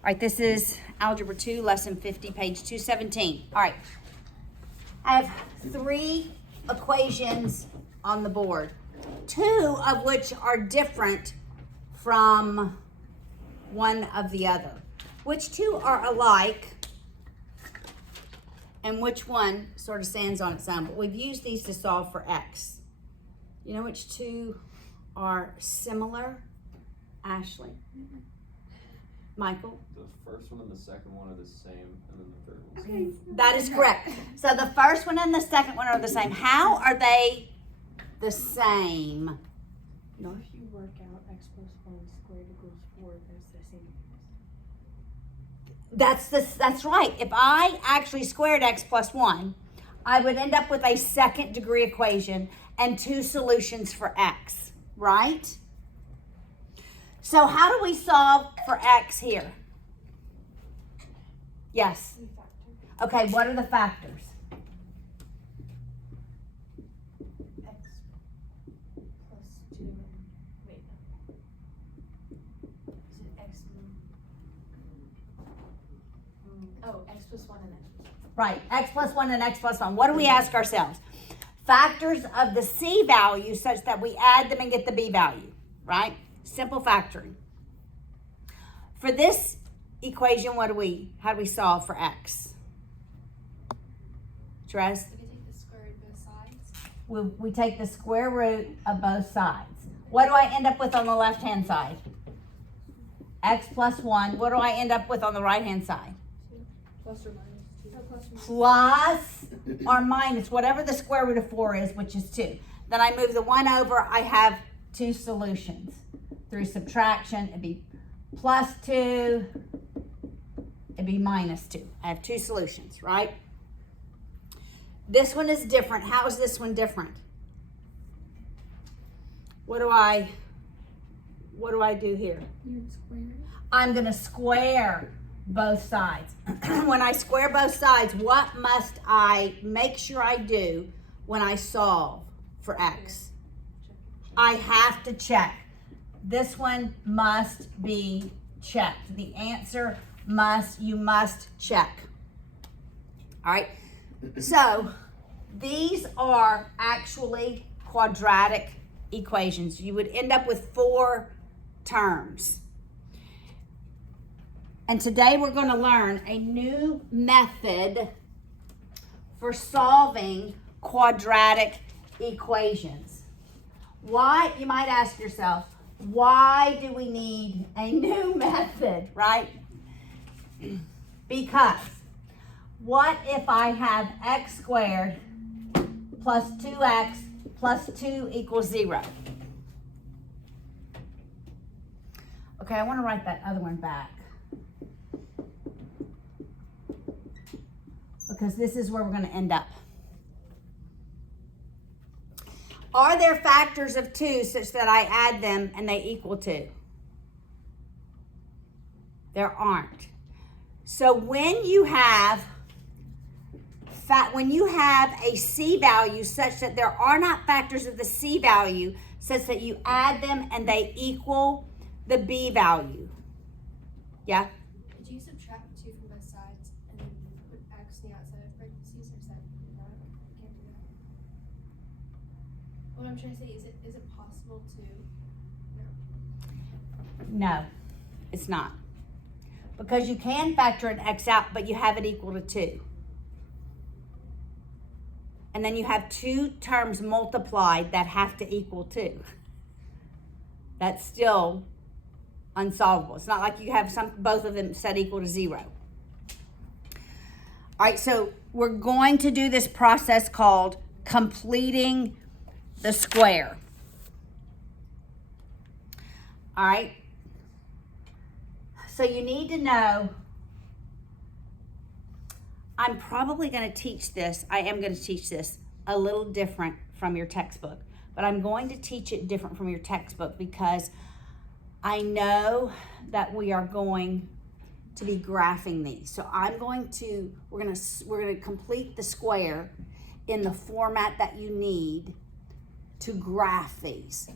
All right, this is Algebra 2, Lesson 50, page 217. All right, I have 3 equations on the board, 2 of which are different from one of the other. Which 2 are alike and which one sort of stands on its own? But we've used these to solve for x. You know which 2 are similar? Ashley? Michael? The first one and the second one are the same, and then the third one's the same. That is correct. So the first one and the second one are the same. How are they the same? No. If you work out x plus 1 squared equals 4, that's the same. That's right. If I actually squared x plus 1, I would end up with a second degree equation and 2 solutions for x, right? So how do we solve for x here? Yes. Okay, what are the factors? X plus 2, wait, no. Is it x? Oh, x plus 1 and x. Right, x plus 1 and x plus 1. What do we ask ourselves? Factors of the c value such that we add them and get the b value, right? Simple factoring. For this equation, how do we solve for x? Tress? We can take the square root of both sides. We take the square root of both sides. What do I end up with on the left-hand side? X plus 1. What do I end up with on the right-hand side? Plus or minus 2. Oh, plus or minus. Plus or minus, whatever the square root of 4 is, which is 2. Then I move the 1 over, I have 2 solutions. Through subtraction, it'd be plus 2, it'd be minus 2. I have 2 solutions, right? This one is different. How is this one different? What do I do here? You would square it. I'm going to square both sides. When I square both sides, what must I make sure I do when I solve for x? I have to check. This one must be checked. The answer you must check. All right. So these are actually quadratic equations. You would end up with 4 terms. And today we're going to learn a new method for solving quadratic equations. Why, you might ask yourself, why do we need a new method, right? Because what if I have x squared plus 2x plus 2 equals 0? Okay, I want to write that other one back, because this is where we're going to end up. Are there factors of 2 such that I add them and they equal 2? There aren't. So when you have a c value such that there are not factors of the c value such that you add them and they equal the b value. Yeah? Did you subtract 2 from both sides and then put x on the outside of parentheses, or is that not? You can't do that. What I'm trying to say is it possible to? No, it's not. Because you can factor an x out, but you have it equal to 2. And then you have 2 terms multiplied that have to equal 2. That's still unsolvable. It's not like you have both of them set equal to 0. All right, so we're going to do this process called completing the square. All right. So you need to know, I'm probably going to teach this. I am going to teach this a little different from your textbook, but I'm going to teach it different from your textbook because I know that we are going to be graphing these. So we're going to complete the square in the format that you need to graph these.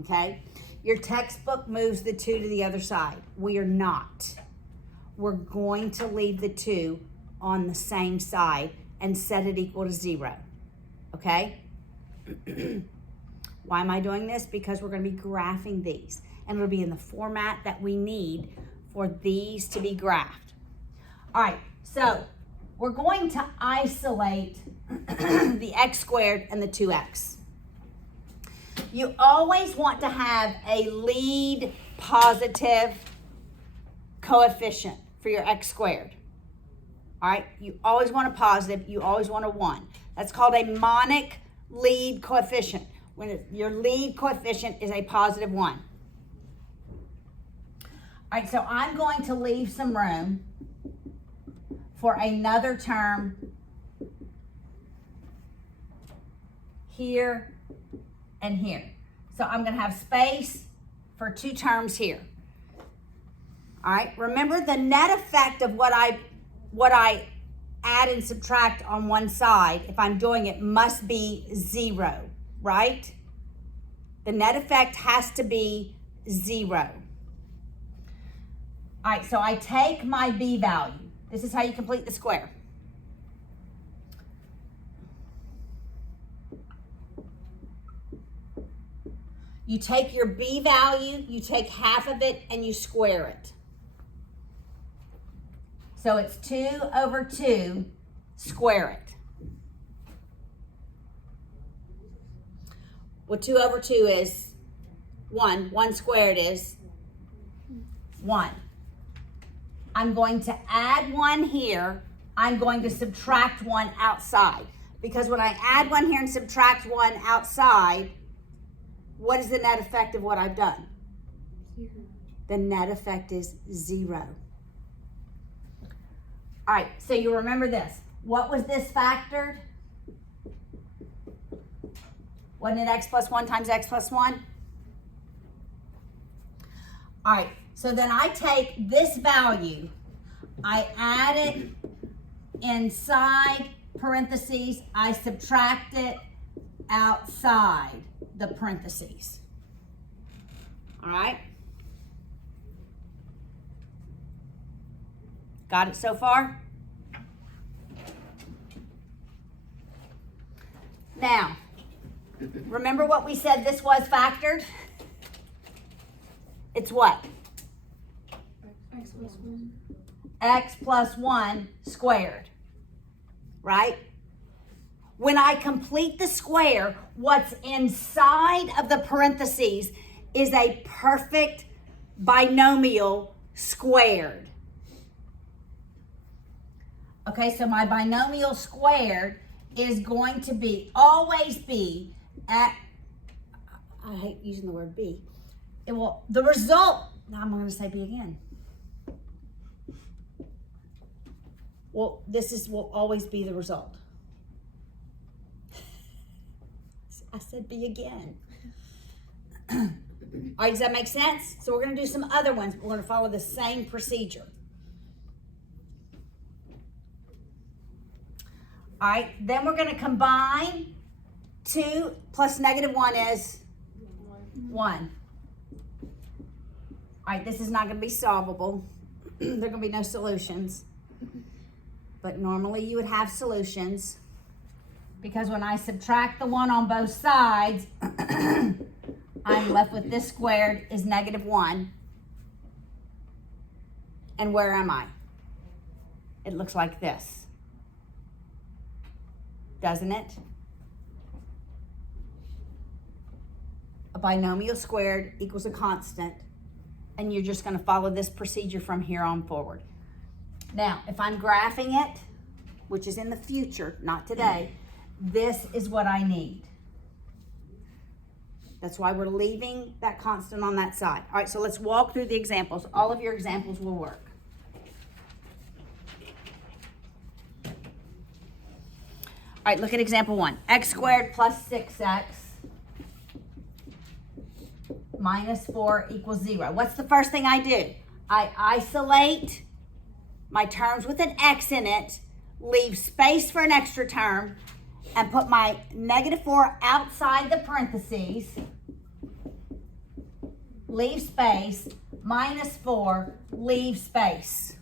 Okay? Your textbook moves the 2 to the other side. We are not. we're going to leave the 2 on the same side and set it equal to 0, okay? Why am I doing this? Because we're going to be graphing these, and it'll be in the format that we need for these to be graphed. All right, so we're going to isolate the x squared and the 2x. You always want to have a lead positive coefficient for your x squared. All right, you always want a positive, you always want a 1. That's called a monic lead coefficient, when your lead coefficient is a positive 1. All right, so I'm going to leave some room for another term here and here. So I'm going to have space for 2 terms here. All right, remember the net effect of what I add and subtract on one side, if I'm doing it, must be 0, right? The net effect has to be 0. All right, so I take my b value. This is how you complete the square. You take your b value, you take half of it, and you square it. So it's 2 over 2, square it. Well, 2 over 2 is 1. 1 squared is 1. I'm going to add 1 here. I'm going to subtract 1 outside. Because when I add 1 here and subtract 1 outside, what is the net effect of what I've done? 0. The net effect is 0. All right, so you remember this. What was this factored? Wasn't it x plus 1 times x plus 1? All right, so then I take this value, I add it inside parentheses, I subtract it outside the parentheses. All right? Got it so far? Now, remember what we said this was factored? It's what? X plus 1. X plus 1 squared, right? When I complete the square, what's inside of the parentheses is a perfect binomial squared. Okay, so my binomial squared is going to be, always be at, I hate using the word b. It will, the result, now I'm going to say b again. Well, will always be the result. I said b again. All right, does that make sense? So we're going to do some other ones, but we're going to follow the same procedure. All right, then we're going to combine 2 plus negative 1 is 1. All right, this is not going to be solvable. There are going to be no solutions. But normally you would have solutions, because when I subtract the 1 on both sides, I'm left with this squared is negative 1. And where am I? It looks like this. Doesn't it? A binomial squared equals a constant, and you're just going to follow this procedure from here on forward. Now, if I'm graphing it, which is in the future, not today, this is what I need. That's why we're leaving that constant on that side. All right, so let's walk through the examples. All of your examples will work. All right, look at example 1. X squared plus 6x minus 4 equals 0. What's the first thing I do? I isolate my terms with an x in it, leave space for an extra term, and put my negative 4 outside the parentheses, leave space, minus 4, leave space.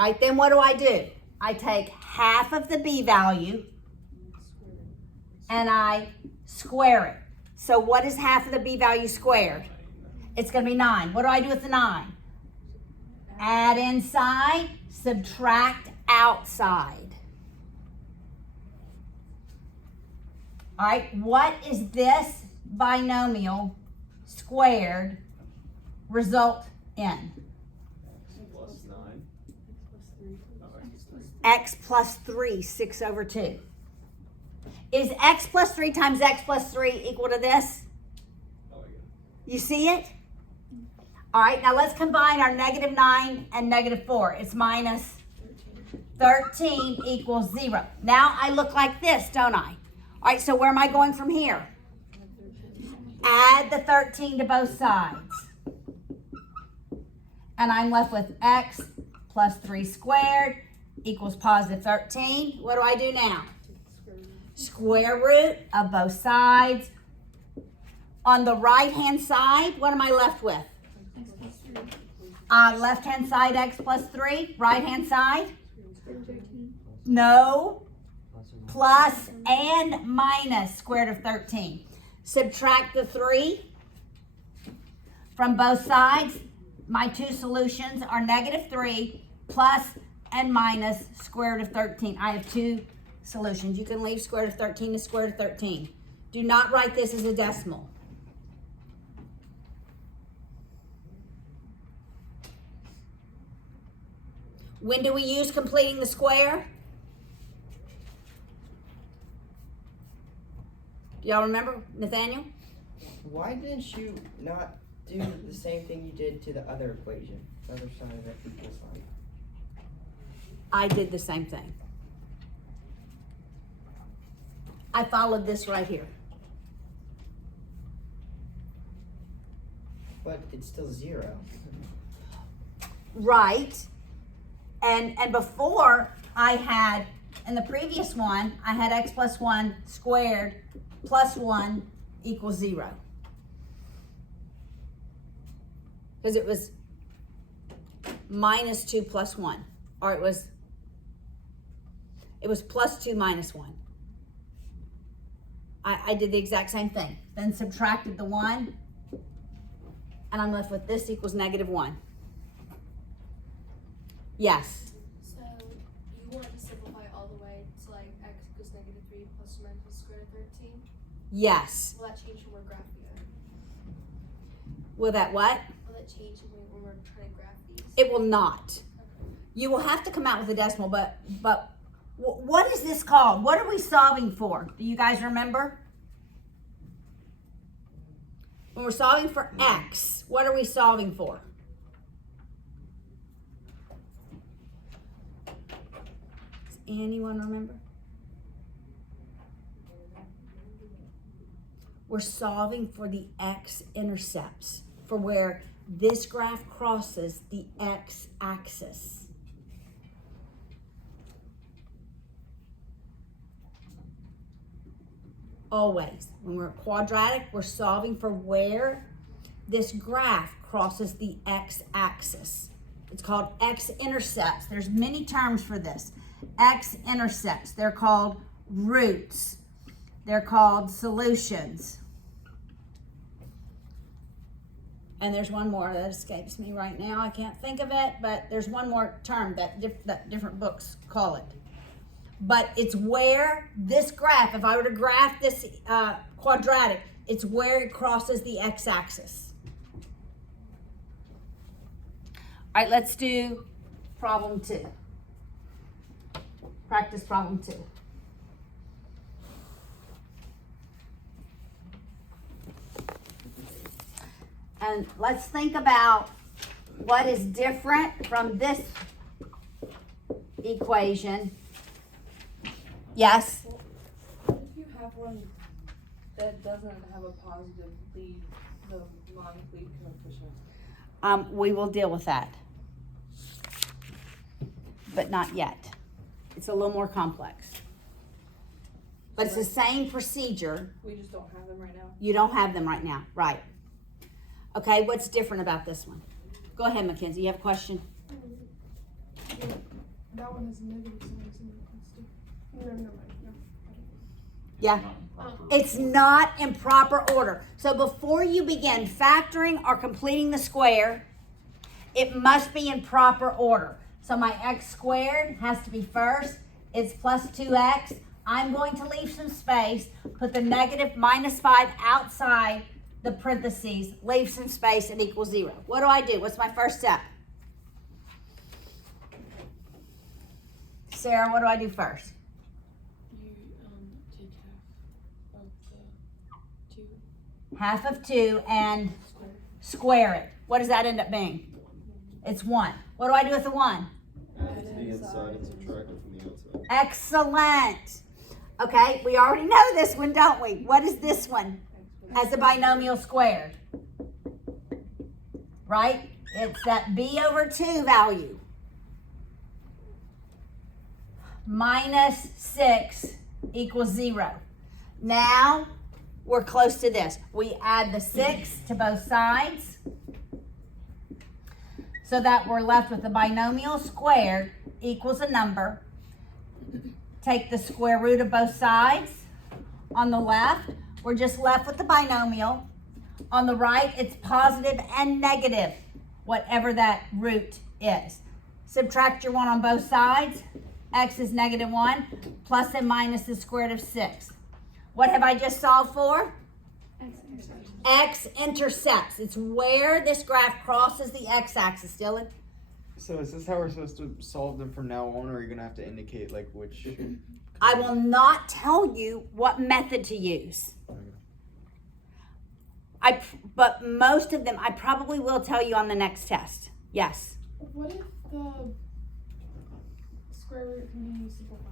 All right, then what do? I take half of the b value and I square it. So what is half of the b value squared? It's going to be 9. What do I do with the 9? Add inside, subtract outside. All right, what is this binomial squared result in? Plus 9. X plus 3, 6 over 2. Is x plus 3 times x plus 3 equal to this? You see it? All right, now let's combine our negative 9 and negative 4. It's minus 13 equals 0. Now I look like this, don't I? All right, so where am I going from here? Add the 13 to both sides. And I'm left with x plus 3 squared equals positive 13. What do I do now? Square root of both sides. On the right-hand side, what am I left with? Left-hand side, x plus 3. Right-hand side? No. Plus and minus square root of 13. Subtract the 3 from both sides. My two solutions are negative 3 plus and minus square root of 13. I have two solutions. You can leave square root of 13 to square root of 13. Do not write this as a decimal. When do we use completing the square? Do y'all remember, Nathaniel? Why didn't you not do the same thing you did to the other equation, the other side of that equal sign? I did the same thing. I followed this right here. But it's still 0. Right. And before I had, in the previous one, I had x plus 1 squared plus 1 equals 0. Because it was minus 2 plus 1. Or it was plus 2 minus 1. I did the exact same thing. Then subtracted the 1. And I'm left with this equals negative 1. Yes. So you want to simplify all the way to like x equals negative 3 plus or minus square root of 13? Yes. Will that change when we're graphing it? Will that what? Will that change when we're trying to graph these? It will not. Okay. You will have to come out with a decimal, but what is this called? What are we solving for? Do you guys remember? When we're solving for x, what are we solving for? Does anyone remember? We're solving for the x-intercepts, for where this graph crosses the x-axis. Always. When we're quadratic, we're solving for where this graph crosses the x-axis. It's called x-intercepts. There's many terms for this. X-intercepts. They're called roots. They're called solutions. And there's one more that escapes me right now. I can't think of it, but there's one more term that different books call it. But it's where this graph, if I were to graph this quadratic, it's where it crosses the x-axis. All right, let's do problem 2. Practice problem 2. And let's think about what is different from this equation. Yes? If you have one that doesn't have a positive lead, the non-lead coefficient? We will deal with that. But not yet. It's a little more complex. But it's the same procedure. We just don't have them right now. You don't have them right now. Right. Okay, what's different about this one? Go ahead, Mackenzie. You have a question? that one has negative signs in it. No, never mind. No. Yeah. Not in proper It's order. not in proper order. So before you begin factoring or completing the square, it must be in proper order. So my x squared has to be first. It's plus 2x. I'm going to leave some space, put the negative minus 5 outside the parentheses, leave some space, and equals 0. What do I do? What's my first step? Sarah, what do I do first? You take half of the 2 Half of 2 and square. square it. What does that end up being? It's 1. What do I do with the 1? Add it to the inside and subtract it from the outside. Excellent. Okay, we already know this one, don't we? What is this one? As a binomial squared. Right? It's that b over 2 value. Minus 6 equals 0. Now, we're close to this. We add the 6 to both sides so that we're left with the binomial squared equals a number. Take the square root of both sides. On the left, we're just left with the binomial. On the right, it's positive and negative, whatever that root is. Subtract your 1 on both sides. X is negative 1. Plus and minus the square root of 6. What have I just solved for? X intercepts. It's where this graph crosses the x-axis, Dylan. So is this how we're supposed to solve them from now on, or are you gonna have to indicate like which? I will not tell you what method to use. But most of them, I probably will tell you on the next test. Yes. What if the square root can be simplified?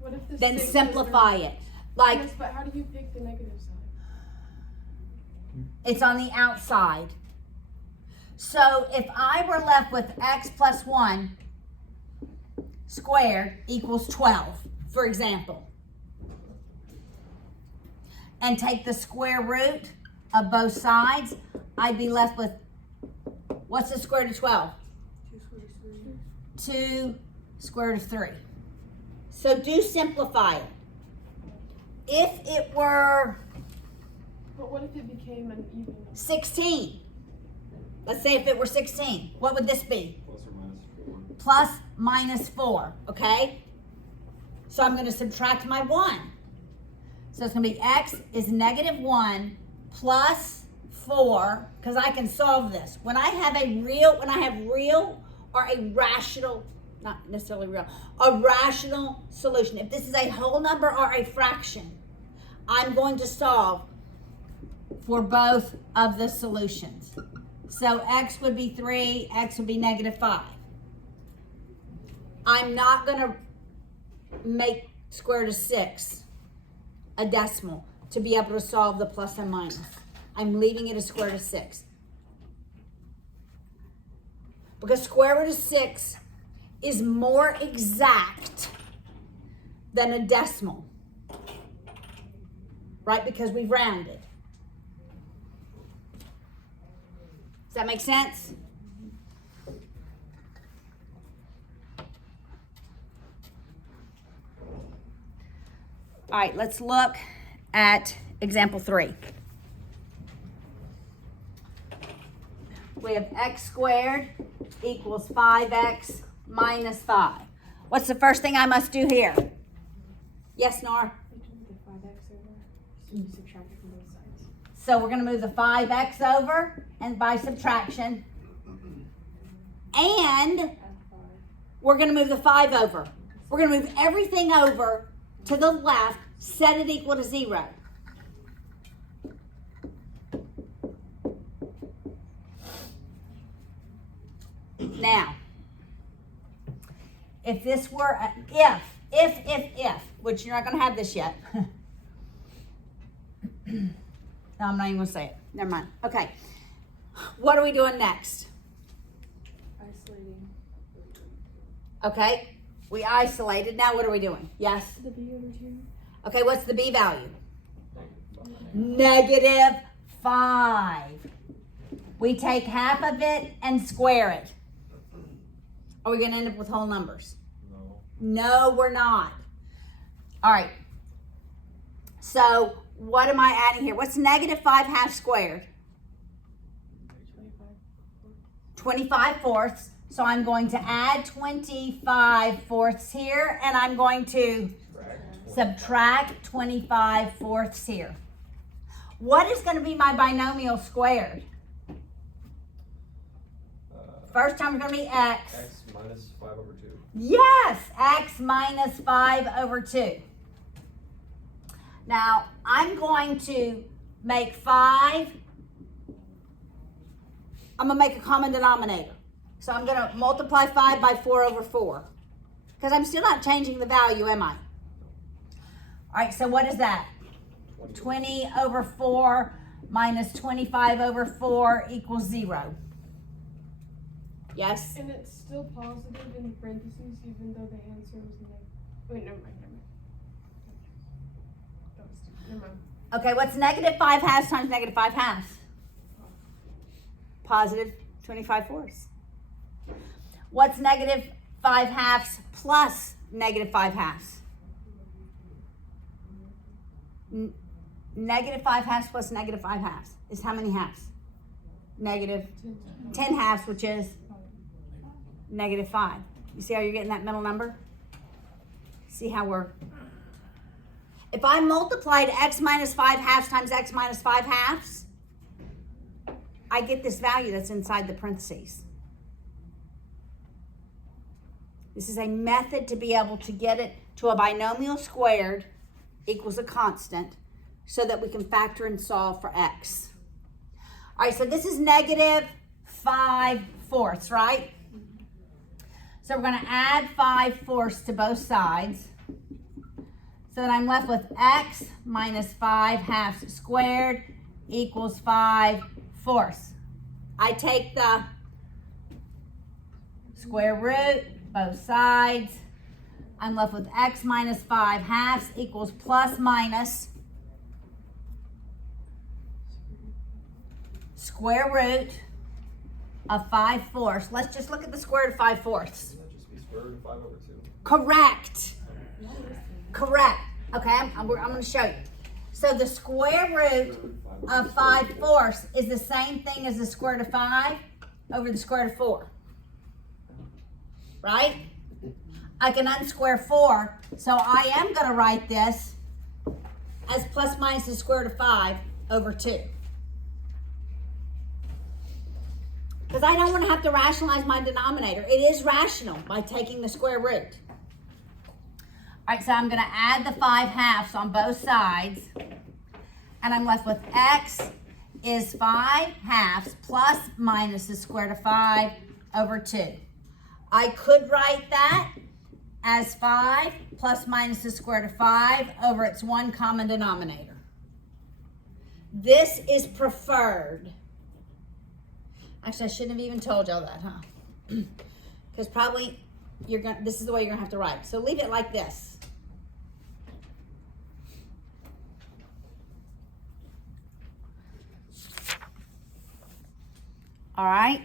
What if the Then 6 is simplify the- it. Like, Yes, but how do you pick the negative side? it's on the outside. So if I were left with x plus 1 squared equals 12, for example, and take the square root of both sides, I'd be left with, what's the square root of 12? 2 square root of 3. So do simplify it. If it were But what if it became an even number? 16, let's say if it were 16, what would this be? Plus or minus 4. Plus minus 4, okay? So I'm going to subtract my 1. So it's going to be x is negative 1 plus 4, because I can solve this. When I have real or a rational, not necessarily real, a rational solution. If this is a whole number or a fraction, I'm going to solve for both of the solutions. So x would be 3, x would be negative 5. I'm not going to make square root of 6 a decimal to be able to solve the plus and minus. I'm leaving it as square root of 6. Because square root of 6 is more exact than a decimal. Right? Because we've rounded. Does that make sense? All right, let's look at example 3. We have x squared equals 5x minus 5. What's the first thing I must do here? Yes, Nora? We can move the 5x over, so you subtract it from both sides. So we're going to move the 5x over and by subtraction. And Add 5. we're going to move the 5 over. We're going to move everything over to the left, set it equal to 0. Now, if this were a if, which you're not going to have this yet. No, I'm not even going to say it. Never mind. Okay. What are we doing next? Isolating. Okay. We isolated. Now what are we doing? Yes? The b over 2. Okay, what's the b value? Negative 5. We take half of it and square it. Are we gonna end up with whole numbers? No. No, we're not. All right. So what am I adding here? What's negative 5 halves squared? 25 fourths. So I'm going to add 25 fourths here, and I'm going to subtract 25 fourths here. What is going to be my binomial squared? First time is going to be x. X minus 5 over 2. Yes, x minus 5 over 2. Now, I'm going to make 5. I'm going to make a common denominator. So I'm going to multiply 5 by 4 over 4. Because I'm still not changing the value, am I? All right, so what is that? 20 over 4 minus 25 over 4 equals 0. Yes? And it's still positive in parentheses even though the answer was negative. Wait, never mind. That was stupid. Never mind. Okay, what's negative 5 halves times negative 5 halves? Positive 25 fourths. What's negative 5 halves plus negative 5 halves? Negative 5 halves plus negative 5 halves is how many halves? Negative 10 halves, which is negative 5. You see how you're getting that middle number? See how we're... If I multiplied x minus 5 halves times x minus 5 halves, I get this value that's inside the parentheses. This is a method to be able to get it to a binomial squared equals a constant so that we can factor and solve for x. All right, so this is negative 5 fourths, right? So we're going to add 5 fourths to both sides. So then I'm left with x minus 5 halves squared equals 5 fourths. I take the square root, both sides. I'm left with x minus 5 halves equals plus minus square root of 5 fourths. Let's just look at the square root of 5 fourths. Wouldn't that just be square root of 5 over 2? Correct. Correct. Okay, I'm going to show you. So the square root of 5 fourths is the same thing as the square root of 5 over the square root of 4. Right? I can unsquare 4, so I am going to write this as plus minus the square root of 5 over 2. Because I don't want to have to rationalize my denominator. It is rational by taking the square root. All right, so I'm going to add the 5 halves on both sides. And I'm left with x is 5 halves plus minus the square root of 5 over 2. I could write that as 5 plus minus the square root of 5 over its one common denominator. This is preferred. Actually, I shouldn't have even told y'all that, huh? Because probably this is the way you're going to have to write. So leave it like this. All right.